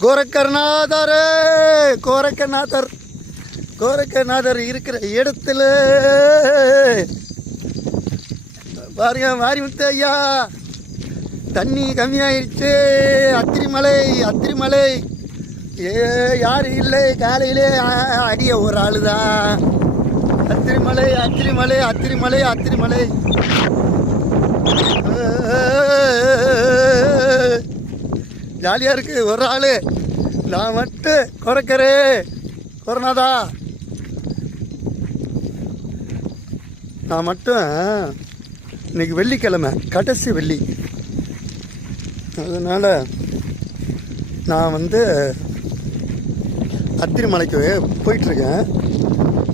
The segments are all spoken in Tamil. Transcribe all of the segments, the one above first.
கோரக்கர்நாதர் கோரக்கநாதர் கோரக்கநாதர் இருக்கிற இடத்துல. பாருங்க மாரிமுத்து ஐயா தண்ணி கம்மியாயிடுச்சு அத்திரிமலை அத்திரிமலை. ஏ யாரும் இல்லை காலையிலே அடிய ஒரு ஆளுதான். அத்திரிமலை அத்திரிமலை அத்திரிமலை அத்திரிமலை. ஜாலியாக இருக்கு ஒரு ஆள். நான் மட்டும் குறைக்கிறே. கொரோனாதா நான் மட்டும் இன்னைக்கு வெள்ளிக்கிழமை கடைசி வெள்ளி. அதனால் நான் வந்து அத்திரிமலைக்கு போயிட்டுருக்கேன்.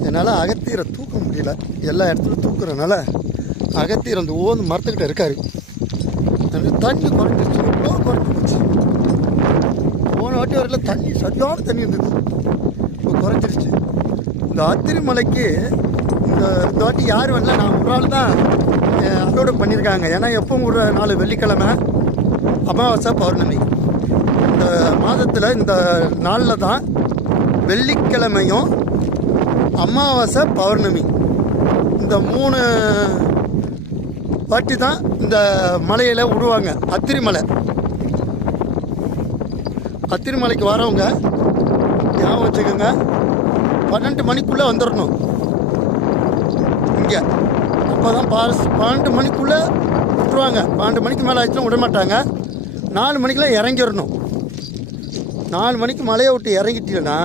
என்னால் அகத்தீரை தூக்க முடியல. எல்லா இடத்துலையும் தூக்குறதுனால அகத்தீர் அந்த ஓந்து மரத்துக்கிட்ட இருக்காரு. தண்ணி குறைஞ்சிருச்சு. ரொம்ப குறைஞ்சிச்சு போன வாட்டி வரையில் தண்ணி சரியான தண்ணி இருந்தது. இப்போ குறைஞ்சிருச்சு. இந்த அத்திரிமலைக்கு இந்த இந்த வாட்டி யார் வரல நான் ஒரு ஆள் தான் அதோடு பண்ணியிருக்காங்க. ஏன்னா எப்பவும் ஒரு நாலு வெள்ளிக்கிழமை அமாவாசை பௌர்ணமி. இந்த மாதத்தில் இந்த நாளில் தான் வெள்ளிக்கிழமையும் அமாவாசை பௌர்ணமி. இந்த மூணு வாட்டி தான் இந்த மலையில் விடுவாங்க அத்திரிமலை அத்திரிமலைக்கு வரவங்க. ஞாபகம் வச்சுக்கோங்க. பன்னெண்டு மணிக்குள்ளே வந்துடணும் இங்கே. அப்போ தான் பாஸ் பன்னெண்டு மணிக்குள்ளே விட்டுருவாங்க. பன்னெண்டு மணிக்கு மேலே ஆச்சுன்னா விட மாட்டாங்க. நாலு மணிக்கெல்லாம் இறங்கிடணும். நாலு மணிக்கு மலையை விட்டு இறங்கிட்டீங்கன்னா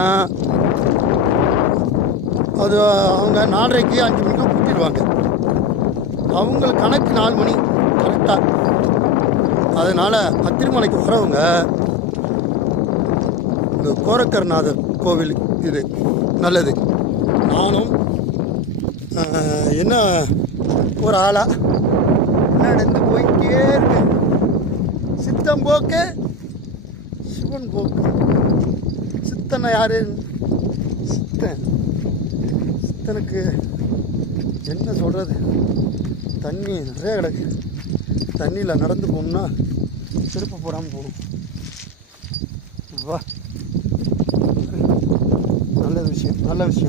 அது அவங்க நாலரைக்கு அஞ்சு மணிக்கு கூட்டிடுவாங்க. அவங்களுக்கு கணக்கு நாலு மணி. கரெக்டாக அதனால் பத்திரிமலைக்கு வரவங்க இந்த கோரக்கர்நாதர் கோவில் இது நல்லது. நானும் என்ன ஒரு ஆளாக நடந்து போய்கிட்டே இருக்கேன். சித்தம் போக்கு சிவன் போக்கு. சித்தனை யாரு? சித்தன். சித்தனுக்கு என்ன சொல்கிறது தண்ணி நிறைய கிடக்கு. தண்ணியில் நடந்து போகணும்னா செருப்பு போடாமல் போகணும். வா. છે. હલવશે